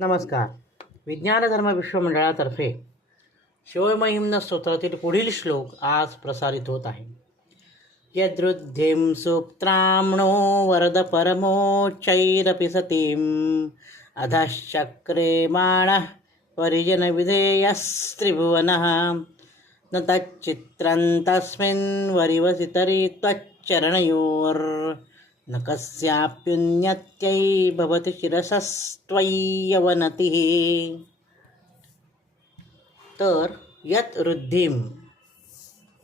नमस्कार. विज्ञान धर्म विश्वमंडळातर्फे शिवमहिम्न स्तोत्रातील पुढील श्लोक आज प्रसारित होत आहे. यदृद्धिं सुप्त्राम्णो वरद परमोच्चैरपि सतीम्। अधश्चक्रे माणः परिजनविधेयस्त्रिभुवनः। न तच्चित्रं तस्मिन् वरिवसितरि त्वच्चरणयोर्। नकस्याप्युन्नत्यै भवति शिरसस्त्वय्यवनतिः। तर यत वृद्धिम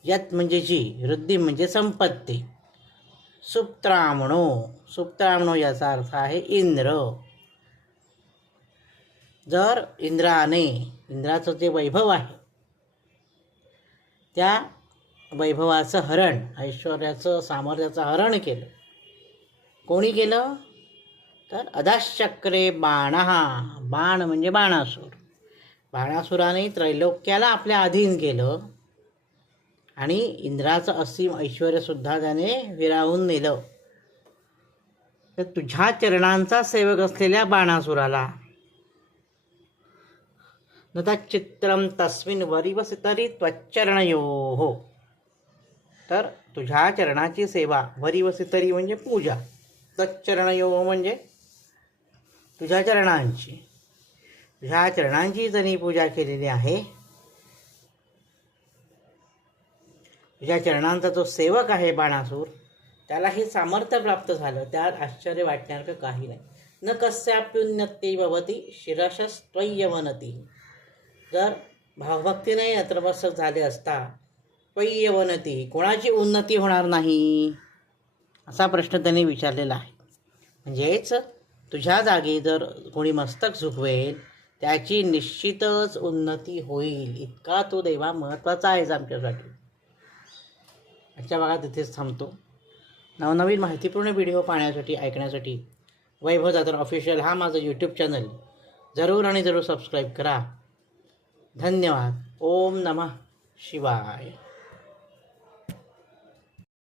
यत म्हणजे जी वृद्धी म्हणजे संपत्ती। सुप्त्रामणो सुप्त्रामणो याचा अर्थ आहे इंद्र। जर इंद्राने इंद्राचं जे वैभव आहे त्या वैभवाचं हरण ऐश्वर्याचं सामर्थ्याचं हरण केलं कोणी केलं? तर अधाश्चक्रे बाणहा बाण म्हणजे बाणासूर. बाणासुराने त्रैलोक्याला आपल्या अधीन केलं आणि इंद्राचं असीम ऐश्वर्यसुद्धा त्याने विरावून नेलं. तर तुझ्या चरणांचा सेवक असलेल्या बाणासुराला. न चित्रम तस्मिन वरिवस तरी त्वच्चरणयो. हो तर तुझ्या चरणाची सेवा वरिवसी तरी म्हणजे पूजा. तच्चरणयो म्हणजे तुझ्या चरणांची. तुझ्या चरणांची जणी पूजा केलेली आहे तुझ्या चरणांचा जो सेवक आहे बाणासूर त्याला हे सामर्थ्य प्राप्त झालं. त्यात आश्चर्य वाटण्यासारखं काही नाही. न कस्याप्युन्नती भवती शिरशस्त्वय्यवनती जर भावभक्तीने नत्रमस्तक झाले असता त्वय्यवनती कोणाची उन्नती होणार नाही? असा प्रश्न त्यांनी विचारलेला आहे. म्हणजेच तुझ्या जागी जर कोणी मस्तक झुकवेल त्याची निश्चितच उन्नती होईल. इतका तो देवा महत्त्वाचा आहेच आमच्यासाठी. आजच्या भागात इथेच थांबतो. नवनवीन माहितीपूर्ण व्हिडिओ पाहण्यासाठी ऐकण्यासाठी वैभव दादर ऑफिशियल हा माझा यूट्यूब चॅनल जरूर आणि जरूर सबस्क्राईब करा. धन्यवाद. ओम नमः शिवाय.